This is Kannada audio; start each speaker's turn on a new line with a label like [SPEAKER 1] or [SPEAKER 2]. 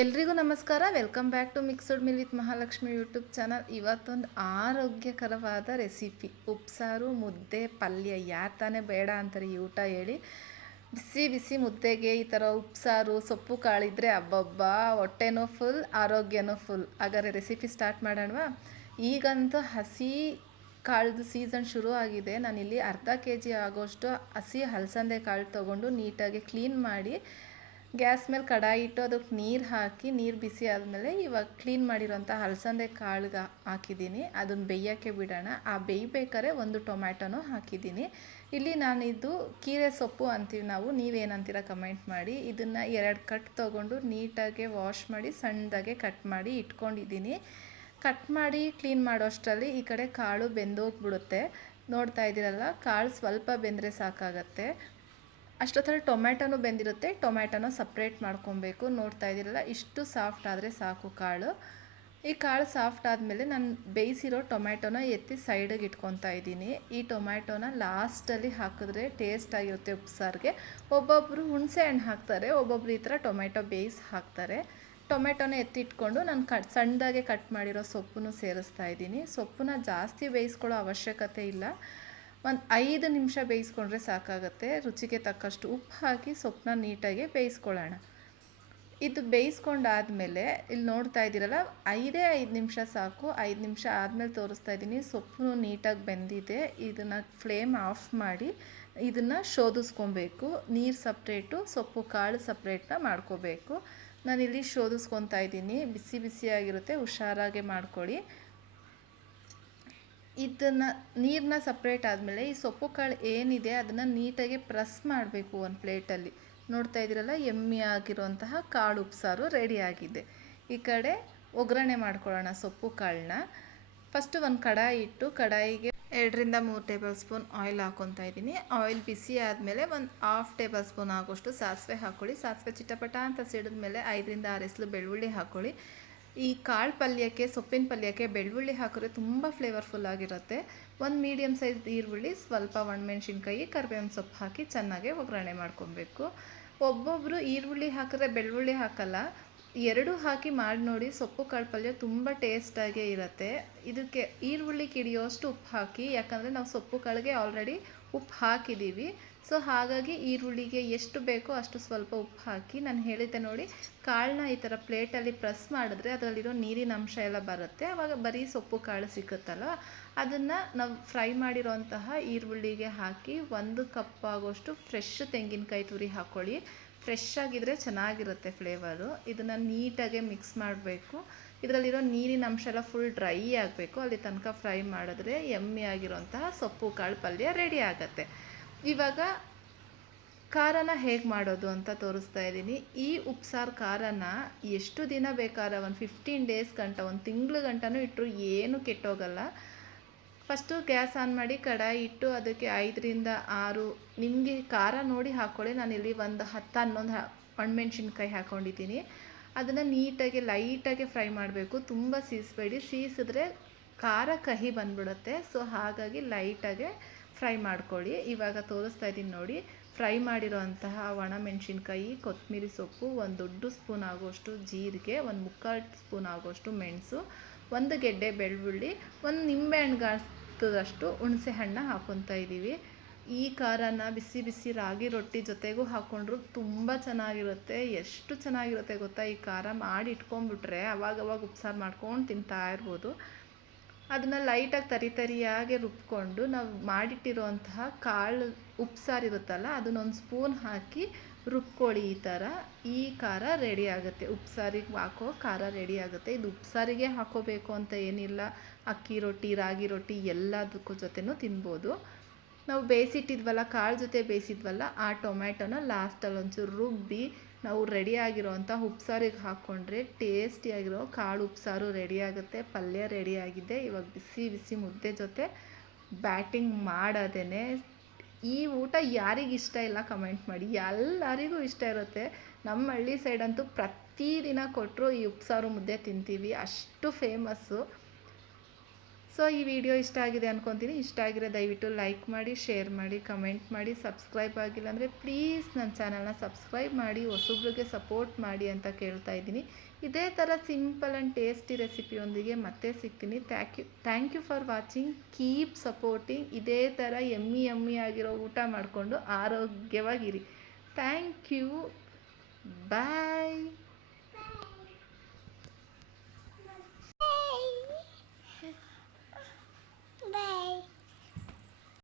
[SPEAKER 1] ಎಲ್ರಿಗೂ ನಮಸ್ಕಾರ. Welcome back to mixed meal with Mahalakshmi YouTube channel ಇವತ್ತೊಂದು ಆರೋಗ್ಯಕರವಾದ ರೆಸಿಪಿ ಉಪ್ಸಾರು, ಮುದ್ದೆ, ಪಲ್ಯ, ಯಾರು ತಾನೇ ಬೇಡ ಅಂತಾರೆ ಈ ಊಟ ಹೇಳಿ. ಬಿಸಿ ಬಿಸಿ ಮುದ್ದೆಗೆ ಈ ಥರ ಉಪ್ಸಾರು, ಸೊಪ್ಪು ಕಾಳಿದ್ರೆ ಅಬ್ಬಬ್ಬ, ಹೊಟ್ಟೆನೂ ಫುಲ್ ಆರೋಗ್ಯನೂ ಫುಲ್ ಹಾಗಾದ್ರೆ ರೆಸಿಪಿ ಸ್ಟಾರ್ಟ್ ಮಾಡೋಣವಾ? ಈಗಂತೂ ಹಸಿ ಕಾಳ್ದು ಸೀಸನ್ ಶುರು ಆಗಿದೆ. ನಾನಿಲ್ಲಿ ಅರ್ಧ ಕೆ ಜಿ ಆಗೋಷ್ಟು ಹಸಿ ಹಲಸಂದೆ ಕಾಳು ತೊಗೊಂಡು ನೀಟಾಗಿ ಕ್ಲೀನ್ ಮಾಡಿ ಗ್ಯಾಸ್ ಮೇಲೆ ಕಡಾಯಿ ಇಟ್ಟು ಅದಕ್ಕೆ ನೀರು ಹಾಕಿ, ನೀರು ಬಿಸಿ ಆದಮೇಲೆ ಇವಾಗ ಕ್ಲೀನ್ ಮಾಡಿರೋಂಥ ಹಲಸಂದೆ ಕಾಳ್ಗೆ ಹಾಕಿದ್ದೀನಿ. ಅದನ್ನು ಬೇಯೋಕ್ಕೆ ಬಿಡೋಣ. ಆ ಬೇಯ್ಬೇಕಾದ್ರೆ ಒಂದು ಟೊಮ್ಯಾಟೊನೂ ಹಾಕಿದ್ದೀನಿ. ಇಲ್ಲಿ ನಾನಿದು ಕೀರೆ ಸೊಪ್ಪು ಅಂತೀವಿ ನಾವು. ನೀವೇನಂತೀರ ಕಮೆಂಟ್ ಮಾಡಿ. ಇದನ್ನು ಎರಡು ಕಟ್ ತೊಗೊಂಡು ನೀಟಾಗಿ ವಾಶ್ ಮಾಡಿ, ಸಣ್ಣದಾಗೆ ಕಟ್ ಮಾಡಿ ಇಟ್ಕೊಂಡಿದ್ದೀನಿ. ಕಟ್ ಮಾಡಿ ಕ್ಲೀನ್ ಮಾಡೋಷ್ಟರಲ್ಲಿ ಈ ಕಡೆ ಕಾಳು ಬೆಂದೋಗ್ಬಿಡುತ್ತೆ. ನೋಡ್ತಾ ಇದ್ದೀರಲ್ಲ, ಕಾಳು ಸ್ವಲ್ಪ ಬೆಂದರೆ ಸಾಕಾಗತ್ತೆ. ಅಷ್ಟೊತ್ತಲ್ಲಿ ಟೊಮ್ಯಾಟೋನು ಬೆಂದಿರುತ್ತೆ, ಟೊಮ್ಯಾಟೋನ ಸಪ್ರೇಟ್ ಮಾಡ್ಕೊಬೇಕು. ನೋಡ್ತಾ ಇದ್ದೀರಲ್ಲ, ಇಷ್ಟು ಸಾಫ್ಟ್ ಆದರೆ ಸಾಕು ಕಾಳು. ಈ ಕಾಳು ಸಾಫ್ಟ್ ಆದಮೇಲೆ ನಾನು ಬೇಯಿಸಿರೋ ಟೊಮ್ಯಾಟೋನ ಎತ್ತಿ ಸೈಡಿಗೆ ಇಟ್ಕೊತಾ ಇದ್ದೀನಿ. ಈ ಟೊಮ್ಯಾಟೋನ ಲಾಸ್ಟಲ್ಲಿ ಹಾಕಿದ್ರೆ ಟೇಸ್ಟ್ ಆಗಿರುತ್ತೆ ಉಪ್ಸಾರಿಗೆ. ಒಬ್ಬೊಬ್ಬರು ಹುಣಸೆ ಹಣ್ಣು ಹಾಕ್ತಾರೆ, ಒಬ್ಬೊಬ್ರು ಈ ಥರ ಟೊಮ್ಯಾಟೊ ಬೇಯಿಸಿ ಹಾಕ್ತಾರೆ. ಟೊಮೆಟೊನ ಎತ್ತಿಟ್ಕೊಂಡು ನಾನು ಕಟ್ ಸಣ್ಣದಾಗೆ ಕಟ್ ಮಾಡಿರೋ ಸೊಪ್ಪನ್ನು ಸೇರಿಸ್ತಾ ಇದ್ದೀನಿ. ಸೊಪ್ಪನ್ನ ಜಾಸ್ತಿ ಬೇಯಿಸ್ಕೊಳ್ಳೋ ಅವಶ್ಯಕತೆ ಇಲ್ಲ. ಒಂದು ಐದು ನಿಮಿಷ ಬೇಯಿಸ್ಕೊಂಡ್ರೆ ಸಾಕಾಗುತ್ತೆ. ರುಚಿಗೆ ತಕ್ಕಷ್ಟು ಉಪ್ಪು ಹಾಕಿ ಸೊಪ್ಪನ್ನ ನೀಟಾಗಿ ಬೇಯಿಸ್ಕೊಳ್ಳೋಣ. ಇದು ಬೇಯಿಸ್ಕೊಂಡಾದಮೇಲೆ ಇಲ್ಲಿ ನೋಡ್ತಾ ಇದ್ದೀರಲ್ಲ, ಐದೇ ಐದು ನಿಮಿಷ ಸಾಕು. ಐದು ನಿಮಿಷ ಆದಮೇಲೆ ತೋರಿಸ್ತಾ ಇದ್ದೀನಿ. ಸೊಪ್ಪು ನೀಟಾಗಿ ಬೆಂದಿದೆ. ಇದನ್ನು ಫ್ಲೇಮ್ ಆಫ್ ಮಾಡಿ ಇದನ್ನು ಶೋಧಿಸ್ಕೊಬೇಕು. ನೀರು ಸಪ್ರೇಟು, ಸೊಪ್ಪು ಕಾಳು ಸಪ್ರೇಟ್ನ ಮಾಡ್ಕೋಬೇಕು. ನಾನಿಲ್ಲಿ ಶೋಧಿಸ್ಕೊತಾ ಇದ್ದೀನಿ. ಬಿಸಿ ಬಿಸಿಯಾಗಿರುತ್ತೆ. ಹುಷಾರಾಗೆ ಮಾಡ್ಕೊಳ್ಳಿ. ಇದನ್ನು ನೀರನ್ನ ಸಪ್ರೇಟ್ ಆದಮೇಲೆ ಈ ಸೊಪ್ಪು ಕಾಳು ಏನಿದೆ ಅದನ್ನು ನೀಟಾಗಿ ಪ್ರೆಸ್ ಮಾಡಬೇಕು ಒಂದು ಪ್ಲೇಟಲ್ಲಿ ನೋಡ್ತಾ ಇದ್ದೀರಲ್ಲ, ಎಮ್ಮೆ ಆಗಿರುವಂತಹ ಕಾಳು ಉಪ್ಸಾರು ರೆಡಿಯಾಗಿದೆ ಈ ಕಡೆ ಒಗ್ಗರಣೆ ಮಾಡ್ಕೊಳ್ಳೋಣ ಸೊಪ್ಪು ಕಾಳನ್ನ. ಫಸ್ಟು ಒಂದು ಕಡಾಯಿ ಇಟ್ಟು ಕಡಾಯಿಗೆ ಎರಡರಿಂದ ಮೂರು ಟೇಬಲ್ ಸ್ಪೂನ್ ಆಯಿಲ್ ಹಾಕೊತಾ ಇದ್ದೀನಿ. ಆಯಿಲ್ ಬಿಸಿ ಆದಮೇಲೆ ಒಂದು ಹಾಫ್ ಟೇಬಲ್ ಸ್ಪೂನ್ ಆಗೋಷ್ಟು ಸಾಸಿವೆ ಹಾಕ್ಕೊಳ್ಳಿ ಸಾಸಿವೆ ಚಿಟಪಟ ಅಂತ ಸಿಡಿದ ಮೇಲೆ ಐದರಿಂದ ಆರು ಎಸ್ಲು ಬೆಳ್ಳುಳ್ಳಿ ಹಾಕ್ಕೊಳ್ಳಿ ಈ ಕಾಳು ಪಲ್ಯಕ್ಕೆ, ಸೊಪ್ಪಿನ ಪಲ್ಯಕ್ಕೆ ಬೆಳ್ಳುಳ್ಳಿ ಹಾಕಿದ್ರೆ ತುಂಬ ಫ್ಲೇವರ್ಫುಲ್ ಆಗಿರುತ್ತೆ. ಒಂದು ಮೀಡಿಯಮ್ ಸೈಜ್ ಈರುಳ್ಳಿ, ಸ್ವಲ್ಪ ಒಣಮೆಣ್ಸಿನ್ಕಾಯಿ, ಕರಿಬೇವಿನ ಸೊಪ್ಪು ಹಾಕಿ ಚೆನ್ನಾಗಿ ಒಗ್ಗರಣೆ ಮಾಡ್ಕೊಬೇಕು. ಒಬ್ಬೊಬ್ಬರು ಈರುಳ್ಳಿ ಹಾಕಿದ್ರೆ ಬೆಳ್ಳುಳ್ಳಿ ಹಾಕಲ್ಲ, ಎರಡು ಹಾಕಿ ಮಾಡಿ ನೋಡಿ ಸೊಪ್ಪು ಕಾಳು ಪಲ್ಯ ತುಂಬ ಟೇಸ್ಟಾಗೇ ಇರುತ್ತೆ. ಇದಕ್ಕೆ ಈರುಳ್ಳಿ ಕಿಡಿಯೋಷ್ಟು ಉಪ್ಪು ಹಾಕಿ, ಯಾಕಂದರೆ ನಾವು ಸೊಪ್ಪು ಕಾಳಿಗೆ ಆಲ್ರೆಡಿ ಉಪ್ಪು ಹಾಕಿದ್ದೀವಿ ಸೊ ಹಾಗಾಗಿ ಈರುಳ್ಳಿಗೆ ಎಷ್ಟು ಬೇಕೋ ಅಷ್ಟು ಸ್ವಲ್ಪ ಉಪ್ಪು ಹಾಕಿ ನಾನು ಹೇಳಿದ್ದೆ ನೋಡಿ, ಕಾಳನ್ನ ಈ ಥರ ಪ್ಲೇಟಲ್ಲಿ ಪ್ರೆಸ್ ಮಾಡಿದ್ರೆ ಅದರಲ್ಲಿರೋ ನೀರಿನ ಅಂಶ ಎಲ್ಲ ಬರುತ್ತೆ. ಆವಾಗ ಬರೀ ಸೊಪ್ಪು, ಕಾಳು ಸಿಕ್ಕುತ್ತಲ್ಲ, ಅದನ್ನು ನಾವು ಫ್ರೈ ಮಾಡಿರೋಂತಹ ಈರುಳ್ಳಿಗೆ ಹಾಕಿ ಒಂದು ಕಪ್ ಆಗೋಷ್ಟು ಫ್ರೆಶ್ ತೆಂಗಿನಕಾಯಿ ತುರಿ ಹಾಕ್ಕೊಳ್ಳಿ. ಫ್ರೆಶ್ ಆಗಿದ್ರೆ ಚೆನ್ನಾಗಿರುತ್ತೆ ಫ್ಲೇವರು. ಇದನ್ನು ನೀಟಾಗೆ ಮಿಕ್ಸ್ ಮಾಡಬೇಕು. ಇದರಲ್ಲಿರೋ ನೀರಿನ ಅಂಶ ಎಲ್ಲ ಫುಲ್ ಡ್ರೈ ಆಗಬೇಕು. ಅಲ್ಲಿ ತನಕ ಫ್ರೈ ಮಾಡಿದ್ರೆ ಎಮ್ಮೆ ಆಗಿರೋಂತಹ ಸೊಪ್ಪು, ಕಾಳು ಪಲ್ಯ ರೆಡಿ ಆಗುತ್ತೆ. ಇವಾಗ ಖಾರನ ಹೇಗೆ ಮಾಡೋದು ಅಂತ ತೋರಿಸ್ತಾ ಇದ್ದೀನಿ. ಈ ಉಪ್ಸಾರು ಖಾರನ ಎಷ್ಟು ದಿನ ಬೇಕಾದ್ರೆ ಒಂದು ಫಿಫ್ಟೀನ್ ಡೇಸ್ ಗಂಟ, ಒಂದು ತಿಂಗಳು ಗಂಟನೂ ಇಟ್ಟರು ಏನು ಕೆಟ್ಟೋಗಲ್ಲ. ಫಸ್ಟು ಗ್ಯಾಸ್ ಆನ್ ಮಾಡಿ ಕಡಾಯಿ ಇಟ್ಟು ಅದಕ್ಕೆ ಐದರಿಂದ ಆರು ನಿಮಗೆ ಖಾರ ನೋಡಿ ಹಾಕ್ಕೊಳ್ಳಿ ನಾನಿಲ್ಲಿ ಒಂದು ಹತ್ತು, ಹನ್ನೊಂದು ಒಣಮೆಣ್ಸಿನ್ಕಾಯಿ ಹಾಕ್ಕೊಂಡಿದ್ದೀನಿ ಅದನ್ನು ನೀಟಾಗಿ, ಲೈಟಾಗಿ ಫ್ರೈ ಮಾಡಬೇಕು. ತುಂಬ ಸೀಸಬೇಡಿ. ಸೀಸಿದ್ರೆ ಖಾರ ಕಹಿ ಬಂದ್ಬಿಡುತ್ತೆ. ಸೊ ಹಾಗಾಗಿ ಲೈಟಾಗೆ ಫ್ರೈ ಮಾಡ್ಕೊಳ್ಳಿ. ಇವಾಗ ತೋರಿಸ್ತಾ ಇದ್ದೀನಿ ನೋಡಿ. ಫ್ರೈ ಮಾಡಿರೋ ಅಂತಹ ಒಣಮೆಣ್ಸಿನ್ಕಾಯಿ ಕೊತ್ತಂಬರಿ ಸೊಪ್ಪು, ಒಂದು ದೊಡ್ಡ ಸ್ಪೂನ್ ಆಗೋಷ್ಟು ಜೀರಿಗೆ, ಒಂದು ಮುಕ್ಕಾಲು ಸ್ಪೂನ್ ಆಗೋಷ್ಟು ಮೆಣಸು, ಒಂದು ಗೆಡ್ಡೆ ಬೆಳ್ಳುಳ್ಳಿ, ಒಂದು ನಿಂಬೆಹಣ್ಣು ಹುಣಸೆ ಹಣ್ಣು ಹಾಕ್ಕೊತಾ ಇದ್ದೀವಿ. ಈ ಖಾರನ ಬಿಸಿ ಬಿಸಿ ರಾಗಿ ರೊಟ್ಟಿ ಜೊತೆಗೂ ಹಾಕ್ಕೊಂಡ್ರು ತುಂಬ ಚೆನ್ನಾಗಿರುತ್ತೆ. ಎಷ್ಟು ಚೆನ್ನಾಗಿರುತ್ತೆ ಗೊತ್ತಾ? ಈ ಖಾರ ಮಾಡಿ ಇಟ್ಕೊಂಡ್ಬಿಟ್ರೆ ಅವಾಗವಾಗ ಉಪ್ಸಾರು ಮಾಡ್ಕೊಂಡು ತಿಂತಾ ಇರ್ಬೋದು. ಅದನ್ನು ಲೈಟಾಗಿ ತರಿ ತರಿಯಾಗಿ ರುಬ್ಕೊಂಡು ನಾವು ಮಾಡಿಟ್ಟಿರುವಂತಹ ಕಾಳು ಉಪ್ಸಾರು ಇರುತ್ತಲ್ಲ ಅದನ್ನೊಂದು ಸ್ಪೂನ್ ಹಾಕಿ ರುಬ್ಕೊಳ್ಳಿ ಈ ಥರ ಈ ಖಾರ ರೆಡಿ ಆಗುತ್ತೆ. ಉಪ್ಸಾರಿಗೆ ಹಾಕೋ ಖಾರ ರೆಡಿ ಆಗುತ್ತೆ. ಇದು ಉಪ್ಸಾರಿಗೆ ಹಾಕೋಬೇಕು ಅಂತ ಏನಿಲ್ಲ. ಅಕ್ಕಿ ರೊಟ್ಟಿ, ರಾಗಿ ರೊಟ್ಟಿ ಎಲ್ಲದಕ್ಕೂ ಜೊತೆನೂ ತಿನ್ಬೋದು. ನಾವು ಬೇಯಿಸಿಟ್ಟಿದ್ವಲ್ಲ, ಕಾಳು ಜೊತೆ ಬೇಯಿಸಿದ್ವಲ್ಲ, ಆ ಟೊಮ್ಯಾಟೊನ ಲಾಸ್ಟಲ್ಲಿ ಒಂಚೂರು ರುಬ್ಬಿ ನಾವು ರೆಡಿ ಆಗಿರೋವಂಥ ಉಪ್ಸಾರಿಗೆ ಹಾಕ್ಕೊಂಡ್ರೆ ಟೇಸ್ಟಿಯಾಗಿರೋ ಕಾಳು ಉಪ್ಸಾರು ರೆಡಿ ಆಗುತ್ತೆ, ಪಲ್ಯ ರೆಡಿ ಆಗಿದೆ. ಇವಾಗ ಬಿಸಿ ಬಿಸಿ ಮುದ್ದೆ ಜೊತೆ ಬ್ಯಾಟಿಂಗ್ ಮಾಡೋದೇ ಈ ಊಟ ಯಾರಿಗೆ ಇಷ್ಟ ಇಲ್ಲ ಕಮೆಂಟ್ ಮಾಡಿ. ಎಲ್ಲರಿಗೂ ಇಷ್ಟ ಇರುತ್ತೆ. ನಮ್ಮ ಹಳ್ಳಿ ಸೈಡಂತೂ ಪ್ರತಿದಿನ ಕೊಟ್ಟರು ಈ ಉಪ್ಸಾರು ಮುದ್ದೆ ತಿಂತೀವಿ. ಅಷ್ಟು ಫೇಮಸ್ಸು ಸೊ, ಈ ವಿಡಿಯೋ ಇಷ್ಟ ಆಗಿದೆ ಅನ್ಕೊತೀನಿ. ಇಷ್ಟ ಆಗಿರೋ ದಯವಿಟ್ಟು ಲೈಕ್ ಮಾಡಿ ಶೇರ್ ಮಾಡಿ ಕಮೆಂಟ್ ಮಾಡಿ ಸಬ್ಸ್ಕ್ರೈಬ್ ಆಗಿಲ್ಲ ಅಂದರೆ ಪ್ಲೀಸ್ ನನ್ನ ಚಾನಲ್ನ ಸಬ್ಸ್ಕ್ರೈಬ್ ಮಾಡಿ, ಹೊಸಬ್ರಿಗೆ ಸಪೋರ್ಟ್ ಮಾಡಿ ಅಂತ ಕೇಳ್ತಾ ಇದ್ದೀನಿ. ಇದೇ ಥರ ಸಿಂಪಲ್ ಆ್ಯಂಡ್ ಟೇಸ್ಟಿ ರೆಸಿಪಿಯೊಂದಿಗೆ ಮತ್ತೆ ಸಿಗ್ತೀನಿ. Thank you thank you for watching keep supporting ಇದೇ ಥರ ಎಮ್ಮಿ ಎಮ್ಮಿ ಆಗಿರೋ ಊಟ ಮಾಡಿಕೊಂಡು ಆರೋಗ್ಯವಾಗಿರಿ. Thank you bye Bye.